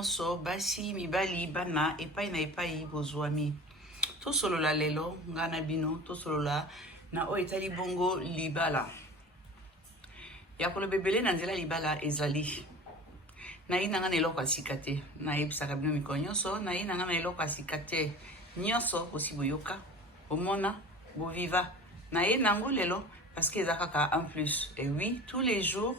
nyonso basi mibali bana epai na epai bozwami tosolola lelo nga na bino tosolola na oyo etali bongo libala ya kolobebele na nzela libala ezali nayi nanga na eloko asika te nayebisaka bino mikolo nyonso nayi nanga na eloko asika te nyonso bosi boyoka bomona boviva naye nango lelo parce que eza kaka un plus et oui tous les jours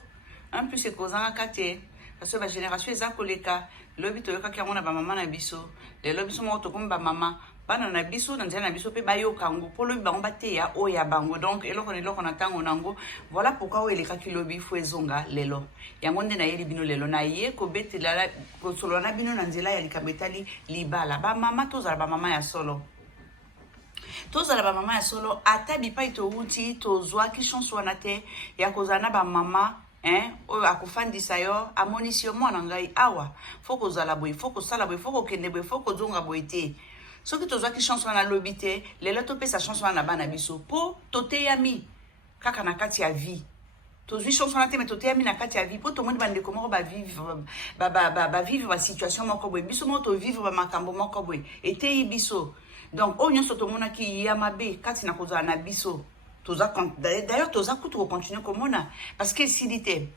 un plus ekozangaka te parce que ba génération eza koleka lobi toyokaki yango na bamama na biso lelo biso moko tokomi bamama bana na biso na nzela na biso mpe bayoka yango mpo lobi bango bateya oyo ya bango donc eloko na eloko na ntango nango voilà pourquoi oyo elekaki lobi fo ezonga lelo yango nde nayeli bino lelo naye kobetela kosolola na bino na nzela ya likambo etali libala bamama tozala bamama ya solo tozala bamama ya solo ata bipai towuti tozwaki chance wana te ya kozala na bamama oyo akofandisa yo amonisi yo mwana ngai awa fo kozala boye fo kosala boye fo kokende boye fo kozonga boye te soki tozwaki chance wana lobi te lelo topesa chance wana na bana biso mpo toteyami kaka na kati ya vie tozwi chance wana te me toteyami na kati ya vie mpo tomoni bandeko moko bavivre basituation moko boye biso moko tovivre bamakambo moko boye eteyi biso donc oyo nyonso tomonaki ya mabe kati na kozala na biso d'ailleurs toza kutu kocontinue komona parce que esili te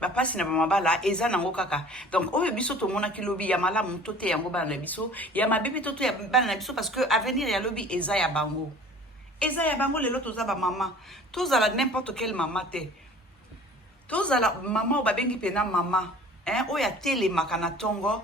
bapasi na bamabala eza nango kaka donc oyo biso tomonaki lobi ya malamu tote yango bana na biso ya mabe mpe toto ya bana na biso parce que avenir ya lobi eza ya bango lelo toza bamama tozala n'importe quelle mama te tozala mama oyo babengi mpena mama oyo atelemaka na ntongo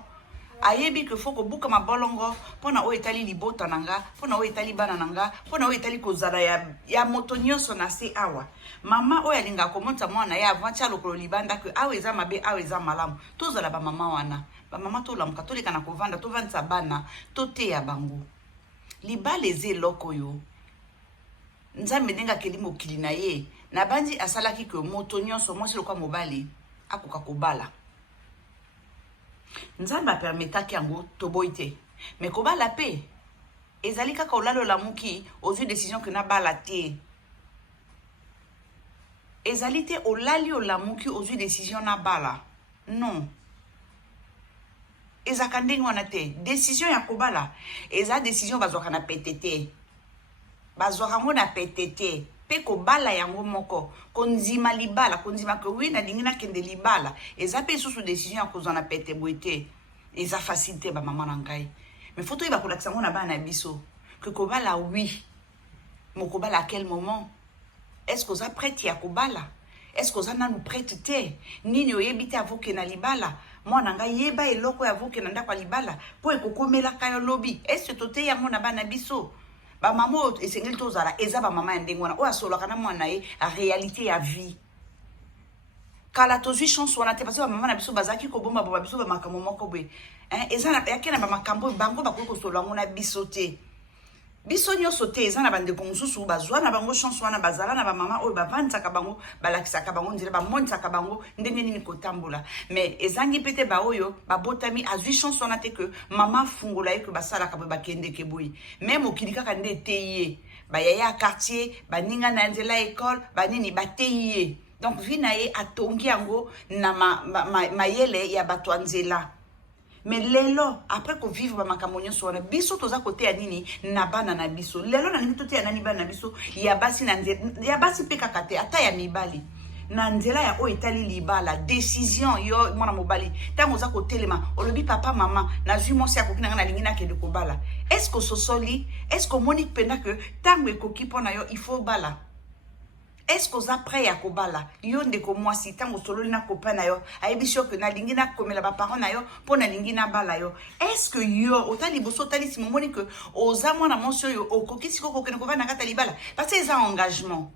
ayebi ke fo kobuka mabolongo mpona oyo etali libota na nga mpona oyo etali bana na nga mpona oyo etali kozala ya moto nyonso na se awa mama oyo alingaka komonisa mwana ye avant tia lokolo libanda ke awa eza mabe awa eza malamu tozala bamama wana bamama tolamuka toleka na kovanda tovandisa bana toteya bango libala eza eloko oyo nzambe ndenge akeli mokili na ye na bandi asalaki ke moto nyonso mwasi lokwa mobali akoka kobala nzambe apermetaki yango toboyi te me kobala mpe ezali kaka olali olamuki ozwi décision ke nabala te ezali te olali olamuki ozwi décision nabala non ezaka ndenge wana te décision ya kobala eza décision bazwaka na pete te bazwaka yango na pete te mpe kobala yango moko konzima libala konzima ke wi nalingi nakende libala eza mpe lisusu décision ya kozwa na pete boye te eza facile te bamama na ngai me fo toyeba kolakisa yango na bana na biso ke kobala wi mokobala à quel moment est-ce que oza prête ya kobala est-ce que oza nanu prête te nini oyebi te avoke na libala mwana ngai yeba eloko ya avoke na ndako ya libala mpo ekokomelaka yo lobi est-ce que toteyi yango na bana biso bamama oyo esengeli tozala eza bamama ya ndenge wana oyo asololaka na mwana na ye a réalité ya vie kala tozwi chance wana te parce que bamama na biso bazalaki kobomba bomba biso bamakambo moko boye eza yake na bamakambo bango bakoki kosolola yango na biso te biso nyonso te eza na bandeko mosusu bazwa na bango chance wana bazala na bamama oyo bavandisaka bango balakisaka bango nzela bamonisaka bango ndenge nini kotambola mais ezangi mpe te baoyo babotami azwi chance wana te ke mama afungola ye ke basalaka boye bakendeke boye me mokili kaka nde eteyi ye bayaya ya quartier baninga na nzela ya ekole banini bateyi ye donc vi na ye atongi yango na mayele ya bato ya nzela mais lelo après kovivre bamakambo nyonso wana biso toza koteya nini na bana na biso lelo nalingi toteya nani bana na biso ya basi na nzela ya basi mpe kaka te ata ya mibali na nzela ya oyo etali libala décision yo mwana mobali ntango oza kotelema olobi papa mama nazwi mwasi akoki na ngai nalingi nakende kobala est-ce que ososoli est-ce que omoni mpenda ke ntango ekoki mpo na yo il faut bala est-ce que oza prêt ya kobala yo ndeko mwasi ntango osololi na copain na yo ayebisi yo ke nalingi nakomela baparent na yo mpo nalingi nabala yo est-ce que yo otali liboso otali nsima omoni ke oza mwana mwasi oyo okoki siko kokende kovanda na kati ya libala parce que eza engagement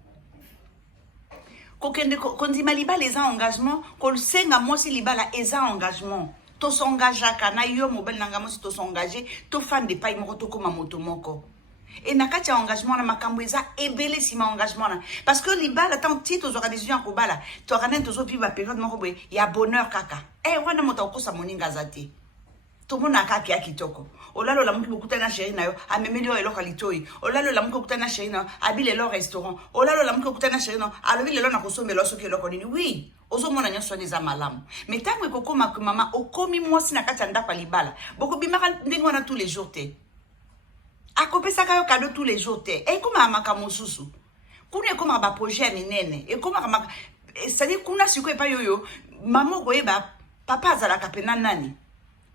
kokende kondima libala eza engagement kosenga mwasi libala eza engagement tosongageaka na yo mobali na nga mwasi tosongage tofanda epai moko tokóma moto moko et na kati ya engagement na makambo eza ebele nsima engagement na parce que libala tant ti tozwaka décision ya kobala toyaka nani tozoviva période moko boye ya bonheur kaka wana moto akokosa moninga aza te tomonaka ake ya kitoko olalo la muki bokuta na chéri na yo amemeli yo eloko litoi olalo la muki bokuta na chéri na abile lo restaurant olalo la muki bokuta na chéri na alobi lelo na kosombela soki eloko nini oui ozomona nyonso wana eza malamu mais ntango ekokoma ke mama okomi mwasi na kati ya ndako ya libala bokobimaka ndenge wana tous les jours te akopesaka yo cadeau tous les jours te ekomaka makambo mosusu kuna ekomaka baprojet ya minene ekomaka c'est-à-dire kuna sikoyo epai oyo mama okoyeba papa azalaka pena nani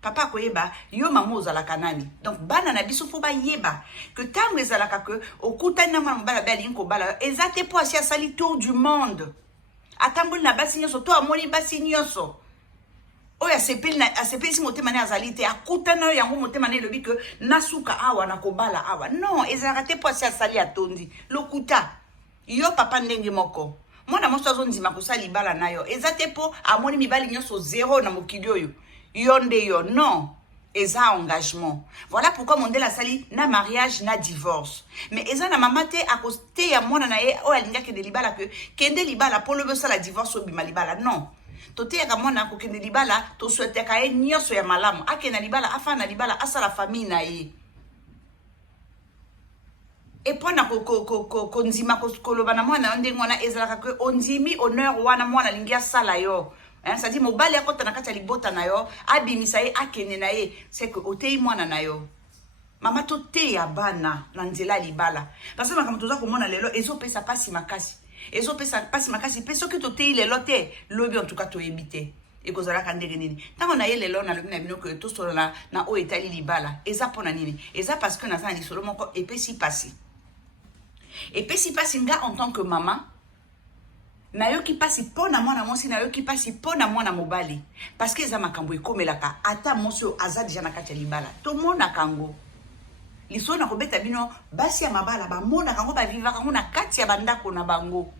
papa akoyeba yo mama ozalaka nani donc bana na biso fo bayeba que ntango ezalaka ke okutani na mwana mobala be alingi kobala eza te po asi asali tour du monde atamboli na basi nyonso to amoni basi nyonso oyo asepelisi motema ne azali te akutana oyo yango motema ne elobi ke nasuka awa na kobala awa non ezalaka te po asi asali atondi lokuta yo papa ndenge moko mwana moso azondima kosala libala na yo eza te po amoni mibali nyonso zéro na mokili oyo yo nde yo non eza engagement voilà pourquoi mondele asali na mariage na divorce mais eza na mama te akoteya mwana na ye oyo alingaki de libala ke kende libala po lobi osala divorce obima libala non toteyaka mwana akokende libala tosweteka ye nyonso ya malamu akenda libala afana na libala asala famille na ye epona konzima koloba na mwana ndenge wana ezalaka ke ondimi honneur wana mwana alingi asala yo c'est-à-dire mobali akota na kati ya libota na yo abimisa ye akende na ye c'est que oteyi mwana na yo mama toteya bana na nzela ya libala parce que makambo toza komona lelo ezopesa pasi makasi ezopesa pasi makasi mpe soki toteyi lelo te lobi en tout cas toyebi te ekozalaka ndenge nini ntango na ye lelo nalobi na bino ke tosolola na oyo etali libala eza mpona nini eza parce que naza na lisolo moko epesi pasi nga en tant que maman nayoki pasi pona mwana mwasi nayoki pasi pona mwana mobali parce que eza makambo ekomelaka ata mwasi oyo aza deja na kati ya libala tomonaka yango lisolo na kobeta bino basi ya mabala bamonaka yango bavivaka yango na kati ya bandako na bango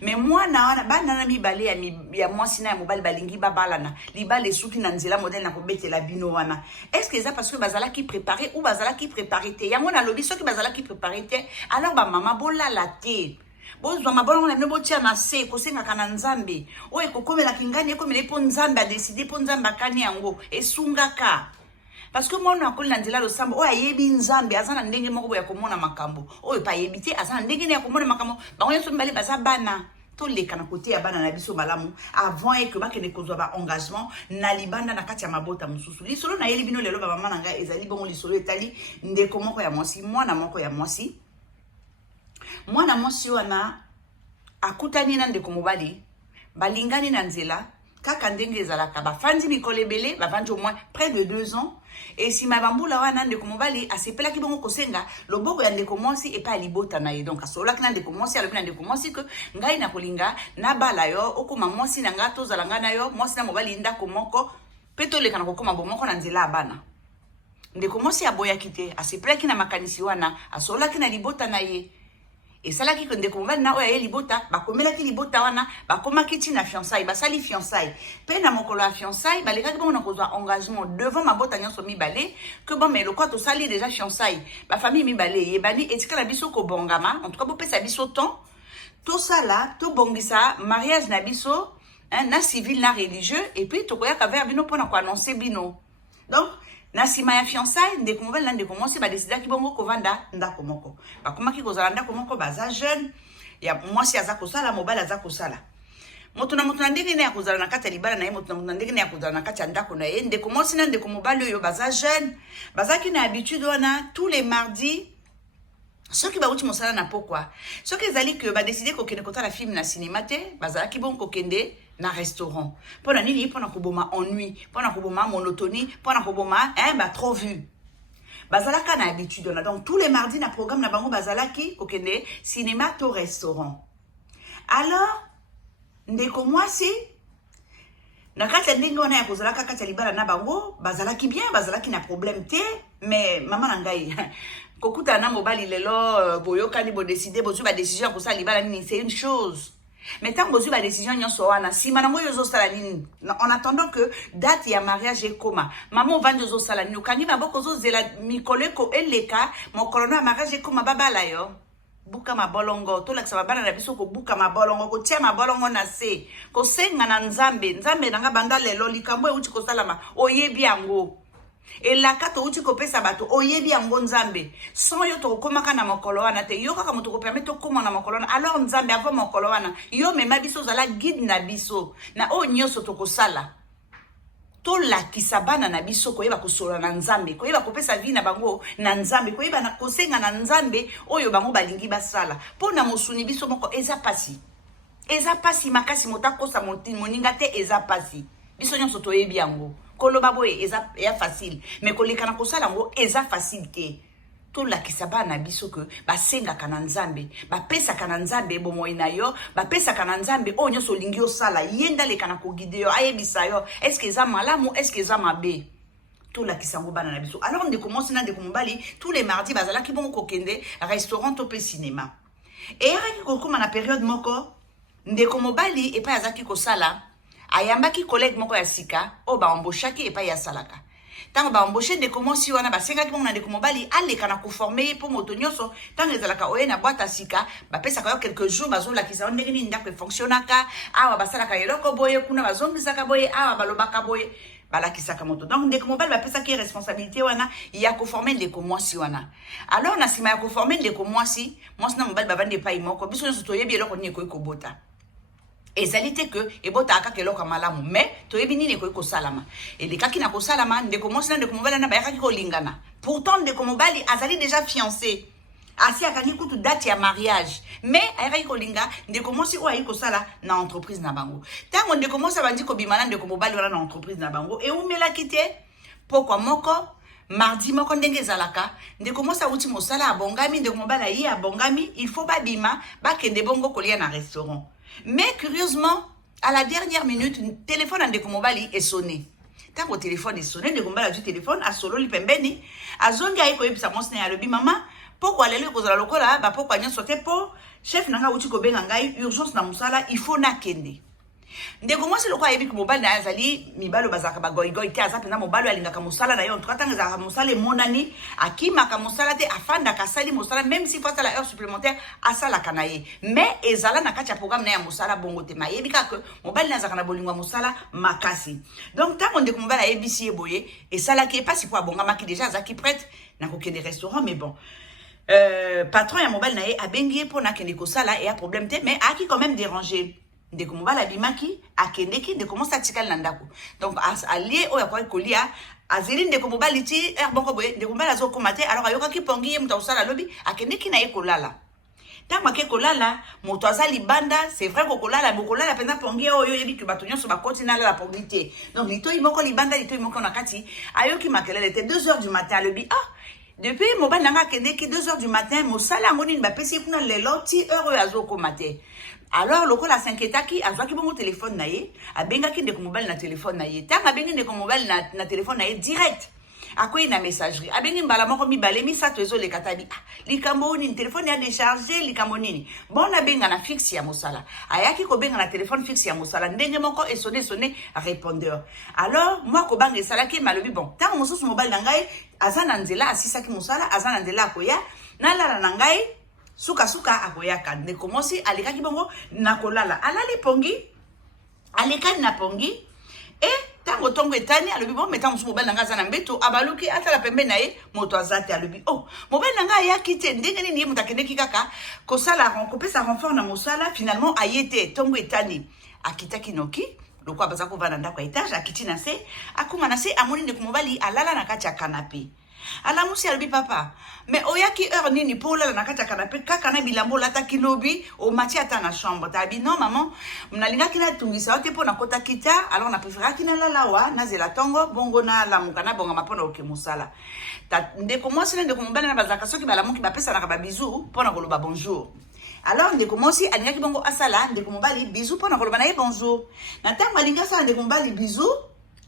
mais mwana wana bana na mibale ya mwasi na ya mobali balingi babalana libala esuki na nzela modele na kobetela bino wana est-ce que eza parce que bazalaki préparé ou bazalaki préparé te yango nalobi soki bazalaki préparé te alors bamama bolala te bozwa mabolongo na bino botia na se kosengaka na nzambe oyo ekokomelaki ngani ekomela mpo nzambe adeside mpo nzambe akani yango esungaka parce que mwana akoli na nzela losambo oyo ayebi nzambe aza na ndenge moko boya komona makambo oyo pa ayebi te aza na ndenge ne ya komona makambo bango nyonso mibale baza bana toleka na kote ya bana na biso malamu avant eke bakende kozwa baengagement na libanda na kati ya mabota mosusu lisolo na yeli bino lelo bamama na ngai ezali bongo lisolo etali ndeko moko ya mwasi mwana moko ya mwasi mwana mwasi wana akutani na ndeko mobali balingani na nzela kaka ndenge ezalaka bafandi mikolo ebele bavandi au moins près de 2 ans et nsima bambula wana ndeko mobali asepelaki bongo kosenga loboko ya ndeko mwasi epai ya libota na ye donc asololaki na ndeko mwasi alobi na ndeko mwasi ke ngai na kolinga nabala yo okoma mwasi na ngai tozala ngai na yo mwasi na mobali ndako moko mpe toleka na kokoma bomoko na nzela ya bana ndeko mwasi aboyaki te asepelaki na makanisi wana asololaki na libota na ye esalaki ke ndeko mobali na oyo aye libota bakomelaki libota wana bakomaki ntina fiançaille basali fiançaille mpe na mokolo ya fiançaille balekaki bongo na kozwa engagement devant mabota nyonso mibale ke bon mais lokwa tosali déjà fiançaille bafamille mibale eyebani etikala biso kobongama en tout cas bopesa biso temps tosala tobongisa mariage na biso na civil na religieux et puis tokoyaka vers bino mpona koannonce bino donc na nsima ya fiançaille ndeko mobali na ndeko mwasi badesidaki bongo kovanda ndako moko bakomaki kozala ndako moko baza jeune ya mwasi aza kosala mobali aza kosala moto na ndenge ne ya kozala na kati ya libala na ye moto na ndenge ne ya kozala na kati ya ndako na ye ndeko mwasi na ndeko mobali oyo baza jeune bazalaki na habitude wana tous les mardis soki bauti mosala na pokwa soki ezali ke badeside kokende kotala film na cinéma te bazalaki bongo kokende na restaurant pona nini pona koboma ennui pona koboma monotonie pona koboma ba trop vu bazalaka na habitude na donc tous les mardis na programme na bango bazalaki kokende cinéma to restaurant alors ndeko mwasi na kati ya ndenge wana ya kozalaka kati ya libala na bango bazalaki bien bazalaki na problème te mais mama na ngai kokuta na mobali lelo boyokani bodeside bozwi badécision ya kosala libala nini c'est une chose mais tant que la décision nyonso wana si manamo yozo sala nini en attendant que date ya mariage ekoma maman vandi yozo sala nini kangi maboko zo zela mikoleko eleka mokolo na mariage ekoma babala yo buka mabolongo to lakisa babana na biso ko buka mabolongo ko tia mabolongo na se ko senga na nzambe nzambe nanga banda lelo likambo uti ko salama oyebi yango Et la kato uti kope sabato oyebi yango nzambe sans yo to komaka na mokolo wana te yo kaka moto ko permettre koma na mokolo wana alors nzambe avant mokolo wana yo mema biso zala guide na biso na o nyoso to kosala to la kisabana na biso koyeba kosola na nzambe koyeba kopesa vie na bango na nzambe koyeba na kosenga na nzambe oyo bango balingi basala pona mosuni biso moko eza pasi makasi motakosa moninga te eza pasi biso nyonso toyebi yango koloba boye eza facile mais koleka na kosala yango eza facile te tolakisa bana biso ke basengaka na nzambe bapesaka na nzambe bomoi na yo bapesaka na nzambe oyo nyonso olingi osala ye ndaleka na kogide yo ayebisa yo eske eza malamu eske eza mabe tolakisa yango bana na biso alors ndeko mwasi na ndeko mobali tous les mardis bazalaki bongo kokende restaurant to pe cinéma eyakaki kokóma na période moko ndeko mobali epai azalaki kosala ayambaki collègue moko ya sika o baemboshaki epai ya salaka tango baemboshe ndeko mwasi wana basengaki bongo na ndeko mobali aleka na koforme ye mpo moto nyonso tango ezalaka oye na boîte ya sika bapesaka yo quelques jours bazolakisa yo ndenge nini ndako efonctionnaka awa basalaka eloko boye kuna bazongisaka boye awa balobaka boye balakisaka moto donc ndeko mobali bapesaki ye responsabilité wana ya koforme ndeko mwasi wana alors na nsima ya koforme ndeko mwasi na mobali bavandi epai moko biso nyonso toyebi eloko nini ekoki kobota ezali te ke ebota aka keloko malamu mais toyebi nini ekoki kosalama elekaki na kosalama ndeko mwasi na ndeko mobali na bayakaki kolingana pourtant ndeko mobali azali déjà fiancé asi akangi kutu date ya mariage mais ayakaki kolinga ndeko mwasi oyo ayi kosala na entreprise na bango ntango ndeko mwasi abandi kobima na ndeko mobali wana na entreprise na bango eumelaki te pokwa moko mardi moko ndenge ezalaka ndeko mwasi awuti mosala abongami ndeko mobali ayi abongami il faut babima bakende bongo kolia na restaurant. Mais curieusement, à la dernière minute, le téléphone à Ndeko Mobali est sonné. Tant que le téléphone est sonné, Ndeko Mobali a du téléphone, a solo li pembeni, a zonga eko yebisa monsne ya lobi maman, pourquoi lelo kozala lokola, ba pourquoi nyon sote po, chef nanga uti ko benga ngai, urgence na musala, il faut na kende. Ndeko mwasi loko ayebi ko mobali na azali mibalo bazaka ba goy te aza pena mobali alingaka musala na yo en tanga za musala monani akimaka musala te afanda kasali musala même si face à la heure supplémentaire asala kanaye mais ezala na kati ya programme na ya musala bongo te mayebi ka mobali na zaka na bolingwa musala makasi donc tango ndeko mobali ayebisi eboye esala ke pas si po abonga maki déjà azaki prête na kokende restaurant mais bon patron ya mobali na ye abengi po na kende kosala et a problème te mais aki quand même déranger ndeko mobali abimaki akendeki ndeko mwasi atikali na ndako donc alie oyo akwaki kolia azeli ndeko mobali ti er bongo boye ndeko mobali azokoma te alors ayokaki pongi ye moto akosala lobi akendeki na ye kolala ntango ake kolala moto aza libanda c'est vrai kokolala bokolala mpenza pongi oyo oyebi ke bato nyonso bakoti nalala pongi te donc litoi moko libanda litoi moko na kati ayoki makelele te 2h du matin alobi depuis mobali nanga akendeki 2h du matin mosala yango nini bapesi kuna lelo ti heure oyo azokoma te alors lokola s'inquiétaki azwaki bongo téléphone na ye abengaki ndeko mobali na téléphone na ye ntango abengi ndeko mobali na téléphone na ye direct akoyi na messagerie abengi mbala moko mibale misato ezoleka tabi likambo nini téléphone ya déchargé likambo nini bon abenga na fixe ya mosala ayaki kobenga na téléphone fixe ya mosala ndenge moko esone répondeur alors moi kobanga esalaki malobi bon ntango mosusu mobali na ngai aza na nzela asisaki mosala aza na nzela akoya nalala na ngai suka akoyaka ndeko mwasi alekaki bongo na kolala alali pongi alekani na pongi tango tongo etani alobi bon metango mosusu mobali na ngai aza na mbeto abaluki atala pembeni na ye moto aza te alobi mobali na ngai ayaki te ndenge nini ye moto akendeki kaka kosala kopesa renfort na mosala finalement aye te tongo etani akitaki noki lokwa baza kovanda ndako ya etage akiti na se akoma na se amoni ndeko mobali alala na kati ya kanape alamusi alobi papa mais oyaki heure nini mpo olala na kati ya kanape kaka na bilambo olataki lobi omati ata na chambre tabi non maman nalingaki natungisa yo te mpo nakotaki ta alors na préféraki nalala awa nazela ntongo bongo nalamuka nabongama mpo na oke mosala ndeko mwasi na ndeko mobali na bazalaka soki balamuki bapesanaka babizu mpo na koloba bonjour alors ndeko mwasi alingaki bongo asala ndeko mobali bizu mpo na koloba na ye bonjour na ntango alingi asala ndeko mobali bizu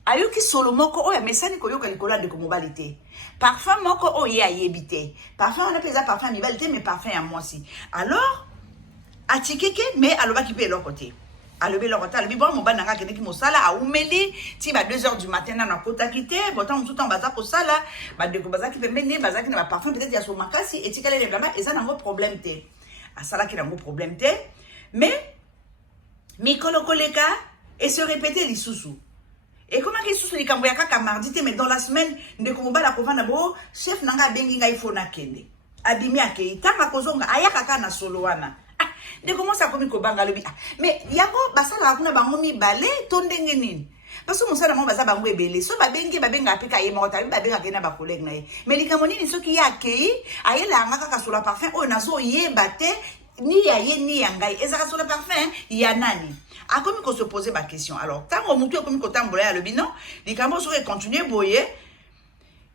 ayoki solo moko oyo amesani koyoka likolo ya ndeko mobali te parfum moko oyo ye ayebi te parfum wana mpe eza parfum ya mibali te mais parfum ya mwasi alors atikeke mais alobaki mpe eloko te alobi eloko te alobi bon mobali nanga akendeki mosala aumeli ti ba 2h du matin nano akotaki te botango mosusu ntango baza kosala bandeko bazalaki pembeni bazalaki na baparfum peut-être ya so makasi etikali elelama eza nango problème te asalaki nango problème te mais mikolo koleka et se répéter lisusu Et comment qu'il sous les camboyaka ka mardi te mais dans la semaine de komoba la kovana bo chef nanga bengi ngai fona kende. Abimi ake tanga kozonga ayaka kana solo wana. Ah, de comment ça komi ko banga lobi. Mais yango basala kuna bango mi balé tondenge nini. Parce que mon sala mo baza bango ebele. So babenga apika ye mota babenga kena ba collègue na ye. Mais likamoni ni soki ya kei ayela anga kaka sur la parfum o nazo yeba te ni ya ye ni ya ngai ezaka sur la parfum ya nani. A comme qu'on se posait ma question. Alors, tant qu'on monte comme qu'on tamboule à le bilan, les cameaux seraient continuer boyer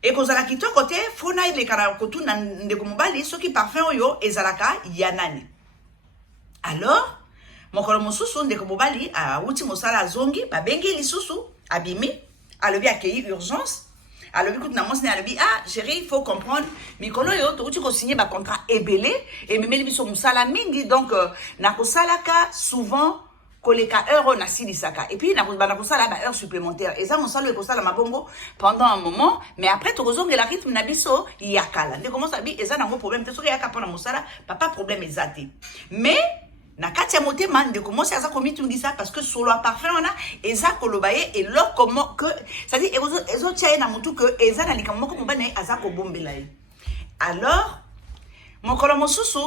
et qu'on a quitté côté, fauna les caracotou de Gomobali, ceux qui parfum yo et zalaka yanani. Alors, mon colon sousou de Gomobali a ultimo sala zongi, babengi li sousou, abimi, a levé accueilli urgence. A levé coup de namons ne a levé, ah, chérie, il faut comprendre, mikolo yo, tu ko signé ba contrat ébélé, et même les biso moussala mingi, donc, nako salaka souvent, koleka heure na silisaka et puis na ko sala ba heure supplémentaire et ça mon salo e ko sala mabongo pendant un moment mais après to kozonga la rythme na biso yakala de comment ça bi et ça na problème te so yaka pona mosala papa problème ezati mais na kati ya motema de comment ça komitungi ça parce que solo a parfum on a eza kolobaye et lo comment que ça dit ezo tia na mutu que eza na likambo ko mbane aza ko bombela alors mon kolomo susu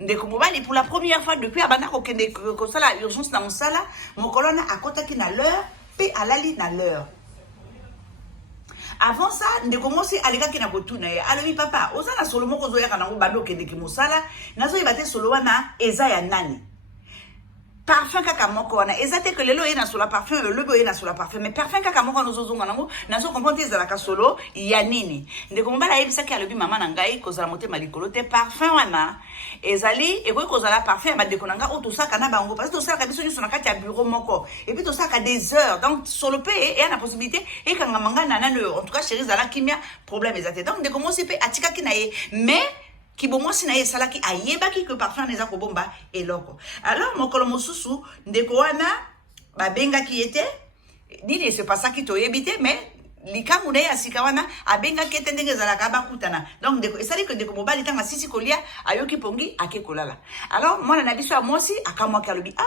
ndeko mobali pour la première fois depuis abana ko kende ko sala urgence na mosala mon colonne a kotaki na l'heure pe alali na l'heure avant ça ndeko mosi alika kina kotuna ye alobi papa osana solo moko zo yaka na ngo bando kende ki mosala nazo yebate solo wana eza ya nani parfum kaka moko wana ezate que lelo yena sur la parfum le boye na sur la parfum mais parfum kaka moko nozo zonga nango nazo comprendre ezala ka solo ya nini ndeko mbala yebisa ki alobi mama na ngai kozala motema likolo te parfum wana ezali eko kozala parfum ba ndeko nanga o to saka na bango parce que to saka biso nyuso na kati ya bureau moko et puis to saka des heures donc solo pe et na possibilité et kanga manga na nano en tout cas chérie zala kimia problème ezate donc ndeko mosi pe atika ki na ye mais qui bon moi sina salaki ayeba ki que parfum neza ko bomba eloko alors mon kolomo susu ndeko wana ba benga ki était dile c'est pas ça qui to yebite mais likamu na ya sikawana abenga ki était ndenge zalaka ba kutana donc ndeko esali que ndeko mobali tanga sisi kolia ayoki pongi akekolala alors moi na biso moi aussi akamwa kalobi ah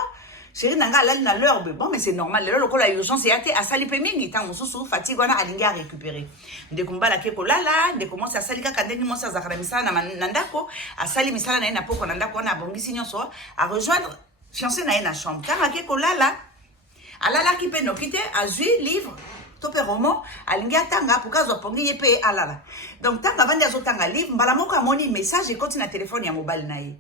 chérie nanga lali na l'heure bon mais c'est normal le lokola urgence yate asali pe mingi tant mususu fatigue wana alingi a récupérer ndeko mbala ke kolala ndeko monsi asali kaka ndenge monsi azakara misala na ndako asali misala na ye na poko na ndako wana abongisi nyonso a rejoindre fiancé na ye na chambre tanga ke kolala alala ki pe nokite azui livre tope roman alingi atanga pour kazo pongi ye pe alala donc tanga vandi azotanga livre mbala moko amoni message et continue na téléphone ya mobile na ye.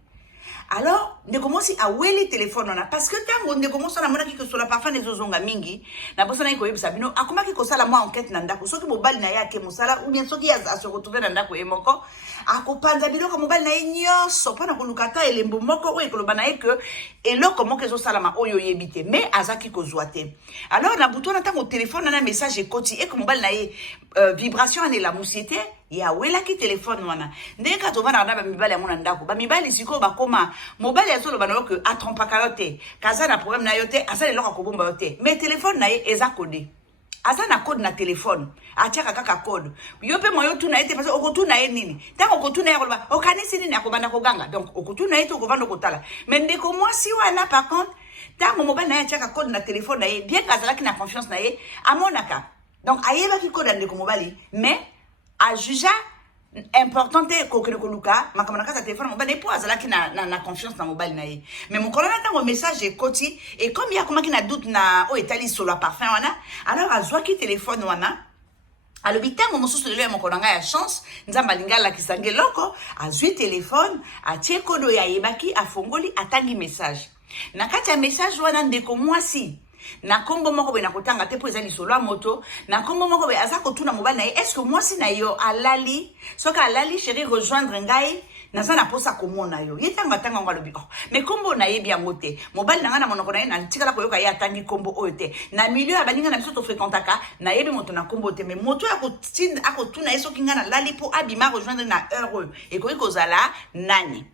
Alors, ne commence à weli téléphone on a parce que tango ne commence à mona ki que sur la parfum des ozonga mingi na bossa na ko yebisa bino akoma ki ko sala moi enquête na ndako soki mobali na yake musala ou bien soki a se retrouver na ndako emoko akopanza biloko mobali na nyonso pona ko lukata elembo moko o ekoloba na ye que eloko moko ezo sala ma oyo yebite mais azaki ko zoate alors na bouton na tango téléphone na message ekoti e ko mobali na ye vibration ane la musiété ya wela ki téléphone wana ndeka to bana na ba mibali ya mona ndako ba mibali siko ba koma mobali ya solo bana que atrompa kayote kaza na problème na yote asa le loka ko bomba yote mais téléphone na ye eza codé asa na code na téléphone atiaka kaka code yo pe moyo tu na yete parce okotu na ye nini tango okotu na ye ko ba okanisi nini akobanda ko ganga donc okotu na ye to ko vando ko tala mais ndeko moi si wana par contre tango mobali na ye atiaka code na téléphone na ye bien kazala ki na confiance na ye amonaka donc ayeba ki code ndeko mobali mais a juge important te ko koluka makamana ka téléphone mobile pour azala ki na confiance na mobile na ye mais mon colonel tango message ekoti et comme il y a comment qui na doute na o etali sur la parfum wana alors azwa ki téléphone wana alobi tango mosusu lelo mon colonel ya chance nzamba lingala kisange loko azwi téléphone atie kodo ya yebaki afongoli atangi message na kati ya message wana ndeko mwasi na kombo moko be na kotanga te po ezali solo a moto na kombo moko be aza kotuna mobali na ye est-ce que moi si na yo alali soka alali chérie rejoindre ngai naza na posa komona yo yetanga tanga ngalo bi oh mais kombo na ye bien moté mobali na nga na monoko na ye na tikala koyoka ye atangi kombo oyo te na milieu abaninga na biso to fréquentaka na yebi moto na kombo te mais moto ya kotinda akotuna ye soki nga na lali po abima rejoindre na heure et ko kozala nani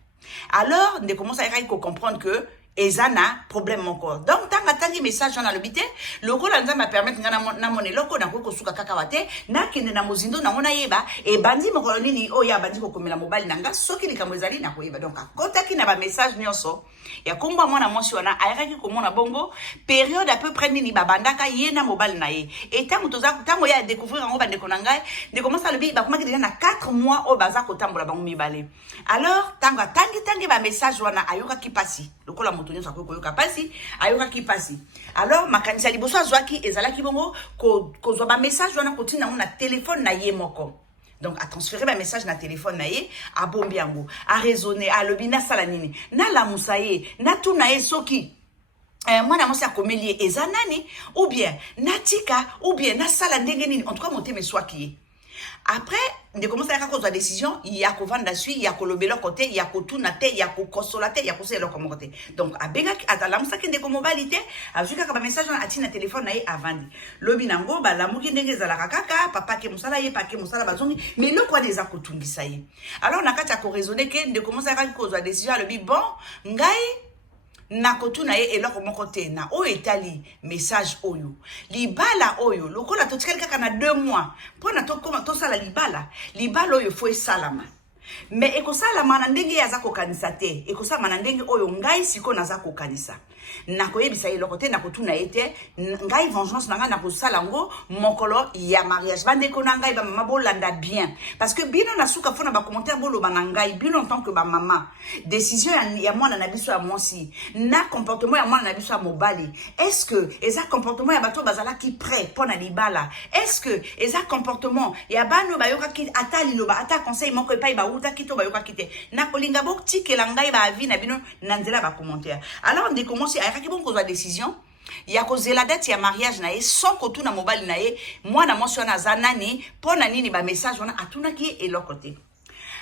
alors on commence à comprendre que ezana problème moko. Donc tanga tangi message na lobité lokola nzamba permettre ngana na moneloko na ko suka kaka wate na kende na mozindo na ngona yeba e bandi mokolo nini oya bandi ko komela mobile nanga soki likambo ezali na ko yeba. Donc akotaki na ba message nyonso ya komba mwana mwasi wana ayaki komona bongo période à peu près nini babandaka ye na mobile na ye et tango ya découvrir ngo bande konanga de commence à le bi ba komaki déjà na 4 mois o baza ko tambola bango mibale. Alors tango tangi ba message wana ayoka ki pasi lokola moto nyonso akoyoka pasi ayoka ki pasi. Alors makanisa liboso azwaki ezalaki bongo ko zo ba message wana kotina na téléphone na ye moko. Donc, à transférer ma message na téléphone na ye, à bombiango, à raisonner, à lobina salanini, na la moussaye, na tout na soki. Moi, na monsi a komelie ezanani, ou bien, na tika, ou bien, na salandengeni, en tout cas, monter mes soins qui est. Après, de commencer à cause de la décision, il y a qu'on vendre la suite, il y a qu'on lobé leur côté, il y a qu'on tourne la tête, il y a qu'on console la tête, il y a qu'on sait leur côté. Donc, à Bega, à la moussa qui est de mobilité, à jusqu'à un message à tina téléphone naïe à vendre. Lobby nango, bah la mouki n'engage à la kaka, papa qui moussa laïe, papa qui moussa la bazongi, mais le quoi des akotungi ça y est. Alors, on a qu'à raisonner que de commencer à cause de la décision, lobby bon, ngai, nakotu na ye eloko moko te na o etali message oyo libala oyo lokola totikali kaka na 2 mois pona to sala libala oyo fo esalama mais ekosalama na ndenge ya za kokanisa te ekosalama na ndenge oyo ngai siko naza kokanisa nakoyebisa ye eloko te nakotuna ye te ngai vengeance na ngai nakosala ngo mokolo ya mariage bandeko na ngai bamama bolanda bien parce que bino na suka fona bacommentaire boloba na ngai bino en tant que bamama décision ya mwana na biso ya mwasi na comportement ya mwana na biso ya mobali est-ce que eza comportement ya bato bazalaki prêt mpona libala est-ce que eza comportement ya bano bayokaki ata liloba ata conseil moko epai bautaki to bayokaki te nakolinga botikela ngai baavi na bino na nzela bacommentaire. Alors on décommence ayaki bon kozwa décision ya kozela date ya mariage na ye sans kotuna mobali na ye mwana mwasi wana aza nani mpona nini ba message wana atunaki ye eloko te.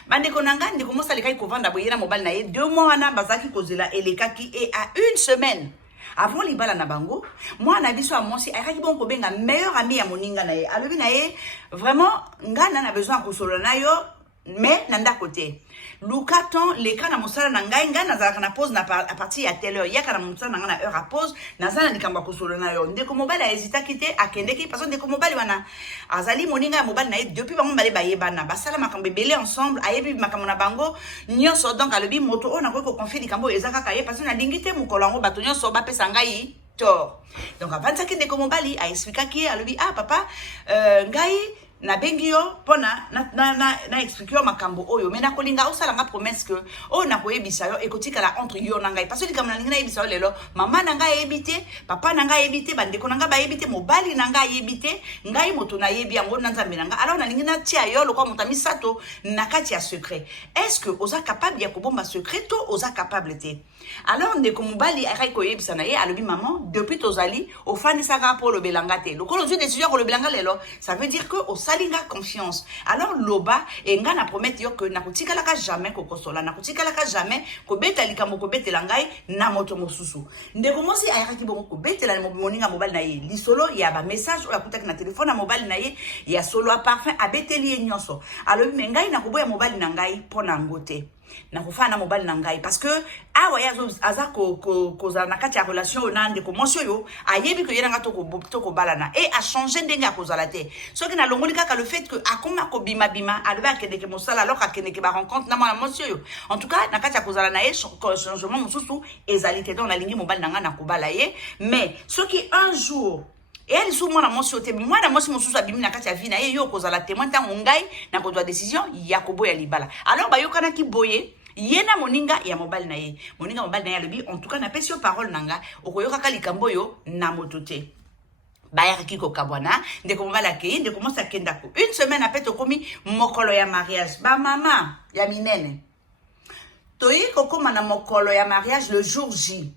Bandeko nanga ndeko mosa lekaki kovanda boye na mobali na ye 2 mois wana bazaki kozela elekaki et à 1 semaine avant libala na bango mwana biso a mwasi ayaki bon kobenga meilleur ami ya moninga na ye alobi na ye vraiment ngana na besoin kosolo na yo mais nanda côté Lukaton les cas na mosala na ngai ngai nazalaka na pause na à partir ya telle heure yaka na mosala na heure à pause nazala likamba kosolo na yo ndeko mobali a hésita kite akendeki parce que ndeko mobali wana azali moninga ya mobali na ye depuis bango bale bayebana basala makambo belé ensemble ayebi makambo na bango nyonso donc alobi moto ona ko confier likambo ezaka kaye parce que na lingite mukolo ngo bato nyonso ba pesa ngai tort. Donc avant ça que ndeko mobali a expliqué ki alobi ah papa ngai na bengio pona na expliquer makambo oyo mais na kolinga osala nga promesse que o na koyebisa yo ekotika la entre yo na ngai parce que likambo na linga yebisa lelo mama na ngai yebite papa na ngai yebite bandeko na ngai ba yebite mobali na ngai yebite ngai moto na yebi yango na nzambe na ngai alors na linga na tia yo lokwa motami sato na kati ya secret est-ce que oza capable ya kobomba secret to oza capable te. Alors ndeko mobali akai koyebisa na ye alobi maman depuis tozali ofani saka pour le belanga te lokolo je décision ko le belanga lelo ça veut dire que salinga confiance. Alors loba enga na promettre yo que na kotikala ka jamais ko kosola na kotikala ka jamais ko beta likambo ko betela ngai na moto mosusu ndeko mosi ayaki bongo ko betela moninga mobile na ye lisolo ya ba message o akutaki na téléphone na mobile na ye ya solo a parfum abeteli nyonso alors me ngai na koboya mobile na ngai pona ngote na kofana mobile na ngai parce que awa ya aza ko za na kati ya relation na ndeko mosi yo ayebi ko yena ngato ko balana et a changer ndenge ya kozala te so que na longoli kaka le fait que akoma ko bima alba kedeke mosala alors akeneke ba rencontre na mwana mosi yo en tout cas na kati ya kozala na ye changement mususu ezalité donc na lingi mobile na nga na kobala ye mais ce qui un jour et elle sous moi na mosi ote moi na mosi mosusu abimi na kati ya vie na ye yo kozala témoin tango ngai na kozwa décision ya koboya libala alors ba yokana ki boye yena moninga ya mobali na ye moninga mobali na ye alobi en tout cas na pesi yo parole nanga okoyoka likambo yo na motote bayaki ko kabwana ndeko mobali akei ndeko mosa kendako 1 semaine après tokomi mokolo ya mariage ba mama ya minene toyi kokoma na mokolo ya mariage le jour J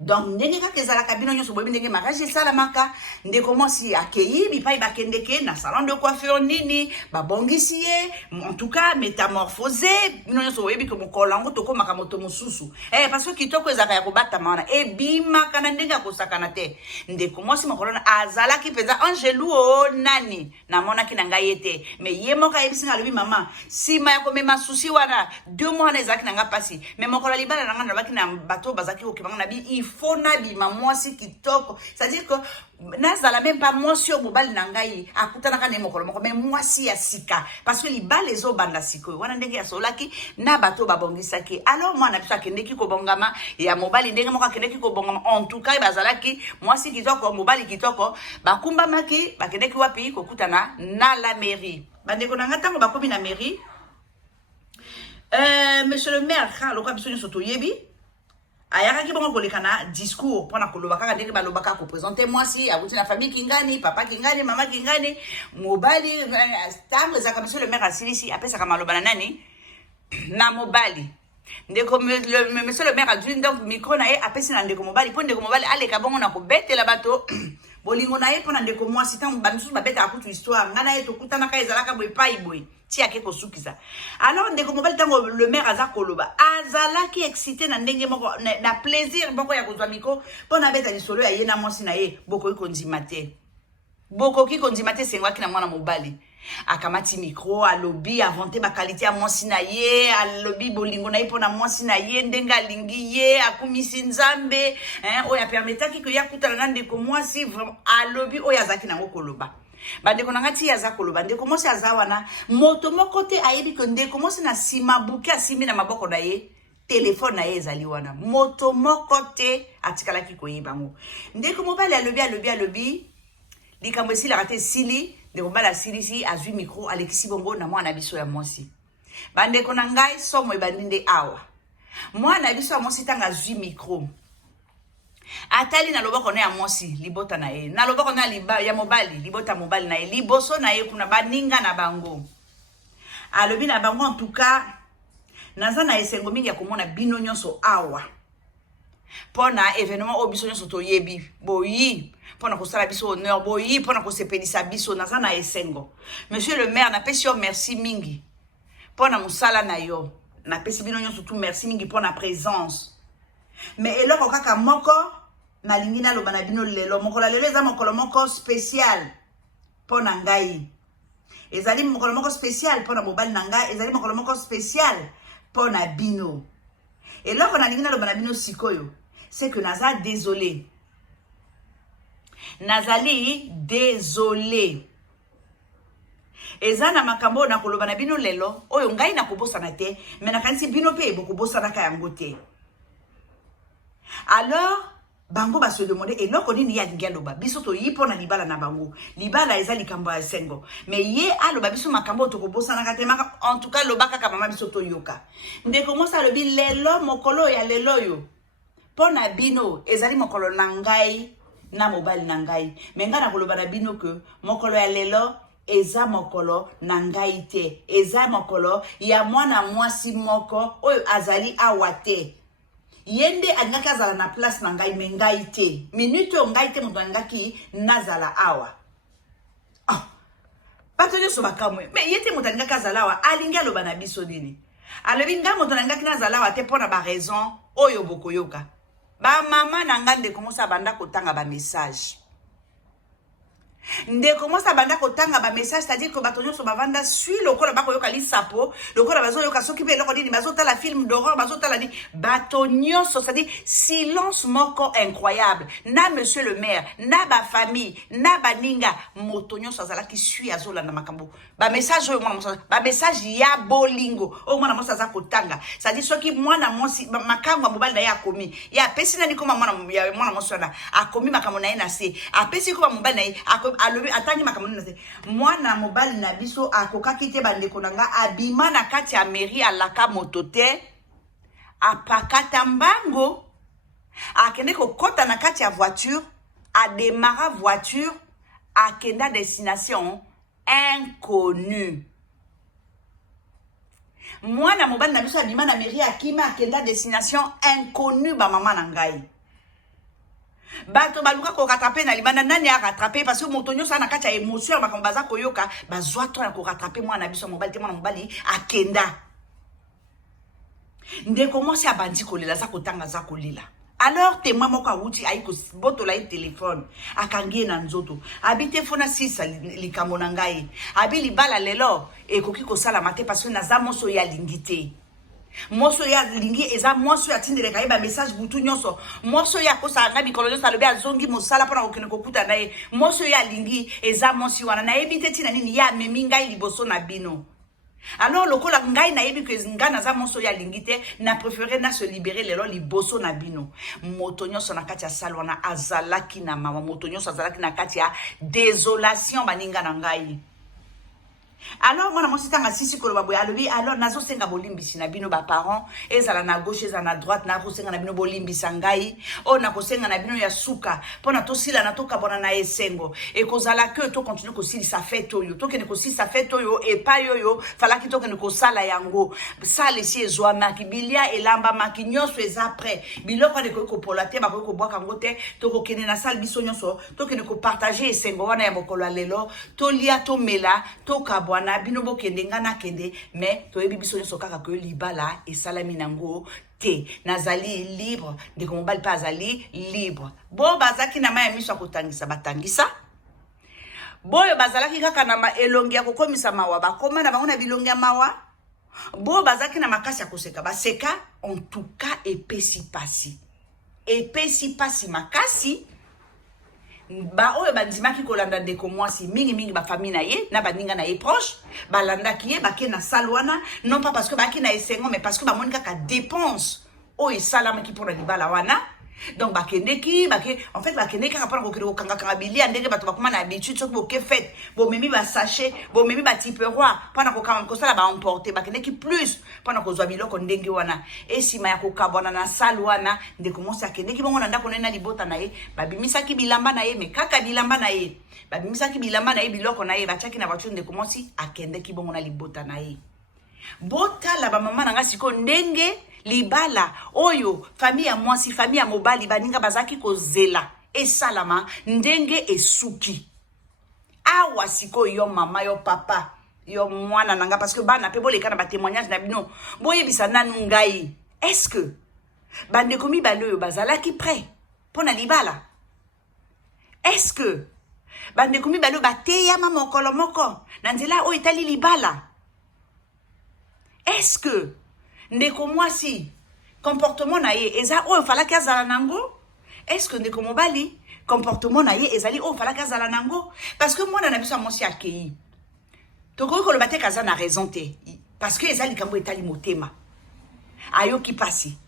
Donc ndenge kaka ezalaka bino nyonso boyebi ndenge mariage esalamaka ndeko mwasi akei bipai bakendeke na salon de coiffure nini babongisi ye en tout cas métamorphosé bino nyonso boyebi ke mokolo yango tokomaka moto mosusu parce que kitoko ezalaka ya kobatama wana ebimaka na ndenge akosakana te ndeko mwasi mokolo azalaki mpenza angelu o nani namonaki na ngai ye te mais ye moko ayebisi nga alobi mama nsima ya komema susi wana 2 mois wana ezalaki na nga mpasi mais mokolo libala na nga nalobaki na bato bazalaki kokebanga na bi il faut nabima mwasi kitoko c'est-à-dire que nazala même pas mwasi oyo mobali na ngai akutanaka na ye mokolo moko mais mwasi ya sika parce que libala ezobanda sikoyo wana ndenge asolaki na bato babongisaki alors mwana biso akendeki kobongama ya mobali ndenge moko akendeki kobongama en tout cas bazalaki mwasi kitoko mobali kitoko bakumbamaki bakendeki wapi kokutana na la mairie bandeko na nga ntango bakomi na mairie monsieur le maire aloka biso nyonso toyebi ayakaki bongo koleka na discours mpona koloba kaka ndenge balobaka kopresente mwasi akuti na famille kingani papa kingani mama kingani mobali ntango ezalaka monsieur le maire asilisi apesaka maloba na nani na mobali ndeko monsieur le maire azwi donc micro na ye apesi na ndeko mobali mpo ndeko mobali aleka bongo na kobetela bato bolingo na ye mpona ndeko mwasi ntango bamisusu babetaka kutu histoire ngai na ye tokutanaka ezalaka boye epai boye ti ake kosukisa alors ndeko mobali ntango le maire aza koloba azalaki excité na ndenge moko na plaisir moko ya kozwa miko mpo na beta lisolo ya ye na mwasi na ye bokoki kondima te bokoki kondima te esengwaki na mwana mobali akamati micro alobi avante bakalite ya mwasi na ye alobi bolingo na ye mpona mwasi na ye ndenge alingi ye akumisi nzambe oyo apermetaki ke ya kutana na ndeko mwasi vraiment alobi oyo azalaki nango koloba bandeko na nga ti aza koloba ndeko mwasi aza wana moto moko te ayebi ke ndeko mwasi na nsima buke asimbi na maboko na ye telefone na ye ezali wana moto moko te atikalaki koyeba ngo ndeko mobali alobi likambo esilaka te esili ndeko mobali asilisi azwi micro alekisi bongo na mwana biso ya mwasi bandeko na ngai somo ebandi nde awa mwana biso ya mwasi ntango azwi micro atali na loboko na ya mwasi libota na ye na loboko na ya mobali libota mobali na ye liboso na ye kuna baninga na bango alobi na bango en tout cas naza na esengo mingi ya komona bino nyonso awa pona événement oyo biso nyonso toyebi boyi pona kosala biso honneur boyi pona kosepelisa biso naza na esengo monsieur le maire napesi yo merci mingi pona mosala na yo napesi bino nyonso tu merci mingi pona présence mais eloko kaka moko nalingi naloba na bino lelo mokolo lelo eza mokolo moko spécial pona ngai ezali mokolo moko spécial pona mobali na ngai ezali mokolo moko spécial pona bino eloko nalingi naloba na bino sikoyo c'est que naza désolé nazali désolé eza na makambo na koloba na bino lelo oyo ngai na kobosana te mais nakanisi bino pe bokobosanaka yango te alors bango baso demande eloko nini ya lingi aloba biso toyi mpona libala na bango libala eza likambo ya sengo mais ye aloba biso makambo tokobosanaka te en tout cas loba kaka mama biso toyoka ndeko mwasi alobi lelo mokolo ya lelo yo mpona bino ezali mokolo na ngai na mobali na ngai me ngai na koloba na bino ke mokolo ya lelo eza mokolo na ngai te eza mokolo ya mwana mwasi moko oyo azali awa te yende alingaki azala na place na ngai me ngai te minute oyo ngai te moto alingaki nazala awa bato nyonso bakamwe me ye te moto alingaki azala awa alingi aloba na biso nini alobi ngai moto alingaki nazala awa te mpona baraison oyo bokoyoka bamama na ngai ndeko mwasi abanda kotanga bamessage ndeko mwasi abanda kotanga bamessage c'est-à-dire que bato nyonso bavanda sui lokola bakoyoka lisapo lokola bazoyoka soki mpe eloko nini bazotala film d'horreur bazotala nini bato nyonso c'est-à-dire silence moko incroyable na monsieur le maire na bafamille na baninga moto nyonso azalaki sui azolanda makambo bamessage oyo mwana mwasi bamessage ya bolingo oyo mwana mwasi aza kotanga c'est-à-dire soki mwana mwasi makambo ya mobali na ye akomi ye apesi nani koma mwana mwasi wana akomi makambo na ye na se apesi koma mobali na ye alobi atangi makambo na se mwana mobali na biso akokaki te bandeko na nga abima na kati ya mairie alaka moto te apakata mbango akende kokota na kati ya voiture adémarra voiture akenda destination inconnue mwana mobali na biso abima na mairie akima akenda destination inconnue ba mama na ngai bato baluka ko rattraper na libanda nani a rattraper parce que motonyo ça na kati ya émotion makambo baza koyoka bazwa to na ko rattraper mwana biso mobali te mwana mobali akenda ndeko mwasi abandi kolela za kotanga za kolela alors témoin moko awuti ayi ko botola ye téléphone akangie na nzoto habite fona sisa likambo na ngai abi libala lelo ekoki kosala te parce que naza moso ya lingite moso ya lingi eza moso ya tindele kaiba message butu nyonso moso ya kosa nga bikolo nyonso alobi azongi mosala pona kokene kokuta na ye moso ya lingi eza mosi wana na yebi te tina nini ya memi ngai liboso na bino alors lokola ngai na yebi ke nga naza moso ya lingi te na préféré na se libérer lelo liboso na bino moto nyonso na kati ya sale wana azalaki na mama moto nyonso azalaki na kati ya désolation baninga na ngai. Alors moi na sitanga sisi ko baboya alobi alors nazo senga bolimbisi na bino ba parents ezala na gauche ezala na droite na ko senga na bino bolimbisa ngai o na ko senga na bino ya suka pona to sila na to kabona na esengo e kozala que to continue ko sili sa fête oyo to kene ko sili sa fête oyo e pa yoyo fala ki to kene ko sala yango sala si ezwa maki bilia elamba maki nyonso eza prêt biloko de ko polate ba ko bwaka ngote to ko kene na sala biso nyonso to kene ko partager esengo wana ya bokolo lelo to lia to mela to kabona wana bino bokende ngana kende mais toyebi biso nyonso kaka ko libala esalami nango te nazali libre ndeko mobali pa azali libre bo bazaki na maya miso akotangisa batangisa boyo bazalaki kaka na elongi ya kokomisa mawa bakoma na bango na bilongi ya mawa bo bazaki na makasi ya koseka baseka en tout cas epesi pasi makasi ba oyo bandimaki kolanda ndeko mwasi mingi ba famille na ye na baninga na ye proche balandaki ye bake na salwana non pas parce que baki na esengo mais parce que ba monika ka dépense o esalamaki pour na libala wana donc bakendeki bake en fait bakendeki ka pona kokiri kokanga bilia ndenge bato bakoma na habitude soki boke fête bo memi ba sachet bo memi ba type roi pona kokanga kosala ba emporter bakendeki plus pona kozwa biloko ndenge wana esima ya kokabona na salwana ndeko mwasi akendeki bongo na ndako na libota na ye babimisaki bilamba na ye me kaka bilamba na ye babimisaki bilamba na ye biloko na ye bachaki na voiture ndeko mwasi akendeki bongo na libota na ye botala ba mama na nga siko ndenge libala oyo famille ya mwasi famille ya mobali baninga bazaki kozela esalama ndenge esuki awa siko yo mama yo papa yo mwana nanga parce que bana pe boleka na ba témoignage na bino boyebisa nanu ngai est-ce que bandeko mibale oyo bazalaki prêt pona libala est-ce que bandeko mibale bateyama mokolo moko na nzela oyo etali libala est-ce que ndeko mwasi comportement na ye eza oyo falaki azala nango est-ce que ndeko mobali comportement na ye ezali oyo falaki azala nango parce que mwana na biso mwasi akei tokoki koloba te kaza na raison te parce que eza likambo etali motema ayoki pasi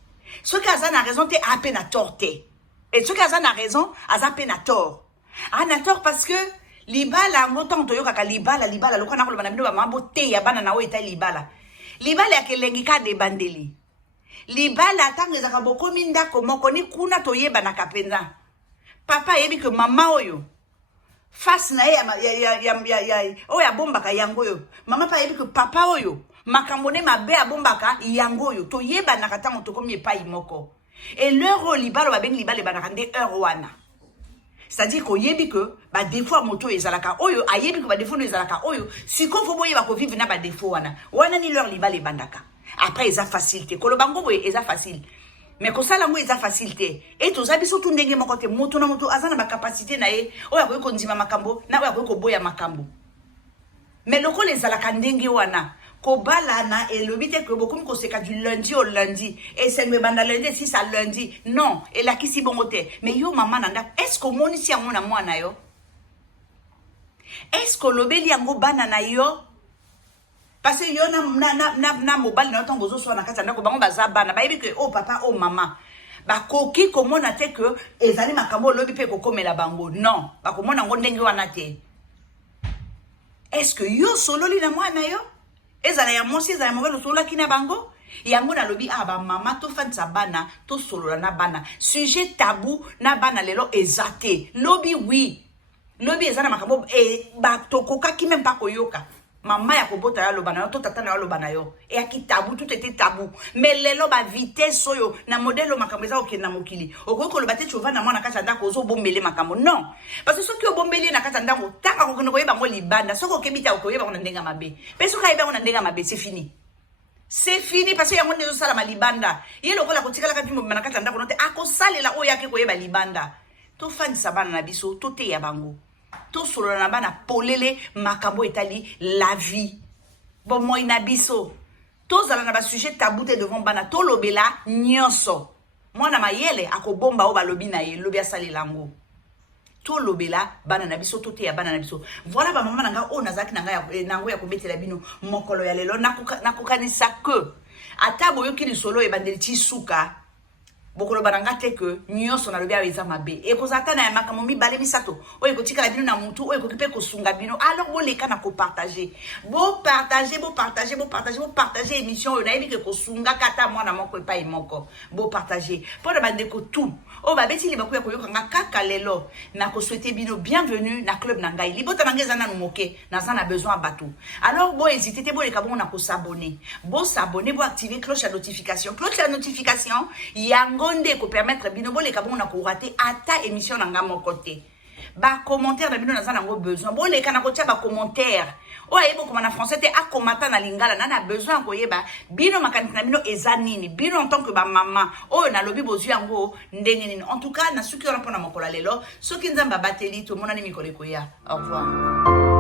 soki aza na raison te ape na tort te et soki aza na raison aza pe na tort na tort parce que libala ngo ntango toyokaka libala lokola na koloba na bino bamambo te ya bana na oyo etali libala ya kelengi ka debandeli libala ntango ezaka bokomi ndako moko ni kuna toyebanaka mpenza papa ayebi ke mama oyo face na ye oyo abombaka yango oyo mama pa ayebi ke papa oyo makambo ne mabe abombaka yango oyo toyebanaka ntango tokomi epai moko et l'heure oyo libala babengi libala ebanaka nde heure wana c'est-à-dire koyebi ke badefo ya moto ezalaka oyo ayebi ke badefo no ezalaka oyo siko fo boyeba kovivre na badefo wana ni leur libala ebandaka après eza facile te koloba ngo boye eza facile mais kosala ngo eza facile te et toza biso tu ndenge moko te moto na moto aza na bakapasité na ye oyo akoki kondima makambo na oyo akoki koboya makambo mais lokola ezalaka ndenge wana kobalana elobi te ke bokomi koseka du lundi au lundi esengo ebanda lundi esisa lundi non elakisi bongo te mais yo mama na ndako est-ce que omonisi yango na mwana yo est-ce que olobeli yango bana na yo parce que yo na mobali na yo ntango ozoswa na kati ya ndako bango baza bana bayebi ke o papa o mama bakoki komona te ke ezali makambo olobi mpe kokomela bango non bakomona yango ndenge wana te est-ce que yo sololi na mwana yo ezala ya mwasi ezala ya mobali osololaki na bango yango nalobi bamama tofandisa bana tosolola na bana sujet tabou na bana lelo eza te lobi oui lobi eza na makambo tokokaki même pas koyoka Maman ya kobota ya loba na yo, to tata na yo loba na yo. Et aki tabou, tout était tabou. Mais lelo ba vitesse soyo, na modèle makambo eza okenda mokili. Okoki koloba te chova na mwana kati ndako ozo bombele makambo. Non. Parce que soki obombeli na kati ndako, taka kokende koyeba ngo libanda, soko okebita okoyeba ngo ndenga mabe. Pe soki ayeba ngo ndenga mabe, c'est fini. C'est fini parce que yango ndezo sala malibanda. Ye lokola kotikala ka bimbo na kati ndako note akosalela oyo yake koyeba libanda. To fani sabana na biso, to te ya bango. To solo na bana polele makambo etali la vie. Bon moi na biso. To zala na ba sujet tabou te devant bana to lobela nyonso. Moi na mayele akobomba o ba lobi na ye lobi asali lango. To lobela bana na biso to te ya bana na biso. Voilà ba mama nanga o nazaki nanga ya nango ya kobetela bino mokolo ya lelo nakokanisa que ata boyoki ni solo e bandeli ti suka. Bokolo baranga te que nyonso na lobi aweza mabe e kozata na makambo mibale misato o ekotika la bino na mutu o ekokipe kosunga bino alors boleka na ko partager partager émission na yebi ke kosunga kata mwana moko epa moko bo partager pour bande ko tout o ba beti liba ko yoka nga kaka lelo na ko souhaiter bino bienvenue na club na ngai libota na ngeza na moke na za na besoin bateau alors bo hésiter te boleka bon na ko s'abonner bo s'abonner bo activer cloche à notification yango nde ko permettre bino boleka bon na ko rater ata émission na nga mon côté ba commentaire na bino na za na ngo besoin boleka na ko tia ba commentaire o ayebo comme en français te a commenter na lingala na besoin ko yeba bino makanisi na bino ezanini bino en tant que ba maman o na lobi bozu yango ndenge nini en tout cas na suki on pona mokola lelo soki nzamba bateli to monani mikolo ko ya au revoir.